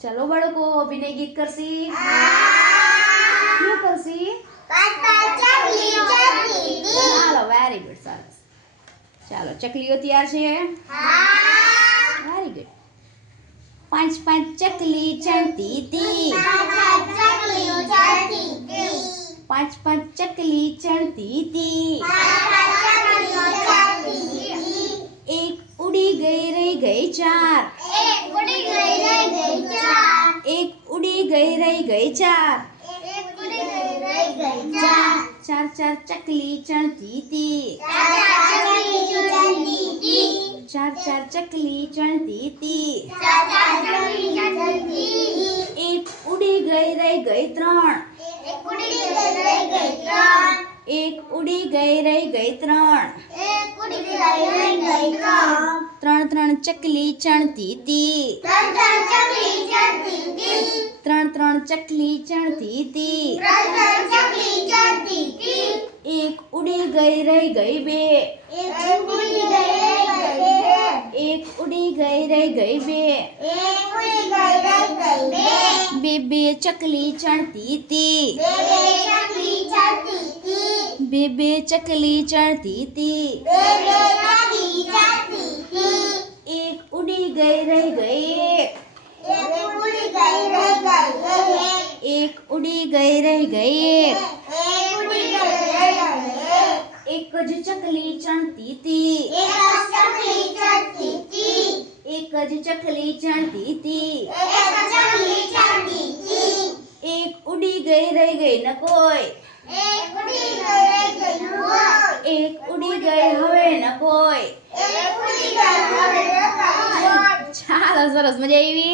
चलो बाळको अभिनय गीत करसी क्यों करसी चलो वेरी गुड सरस चलो चकलीओ तैयार छे वेरी गुड पांच पांच चकली चढ़ती थी पांच पांच चकली चढ़ती थी एक उड़ी गई रह गई चार एक उड़ी गई रह गई चार चार चार चकली चढ़ती थी चार चार चकली चढ़ती थी एक उड़ी गई रह गई त्रण एक उड़ी गई रह गई त्रण त्रण त्रण चकली चढ़ती थी त्रण त्रण चकली चढ़ती थी एक उड़ी गई रह गई बे एक उड़ी गई रह गई बे बे बे चकली चढ़ती थी बे बे चकली चढ़ती थी एक उड़ी गई रह गई एक उड़ी गई रह गई एक ज चकली चढ़ती थी एक ज चकली चढ़ती थी एक उड़ी गई रह गई न कोई एक उड़ी गई हवे न कोई ચાલો સરસ મજા આવી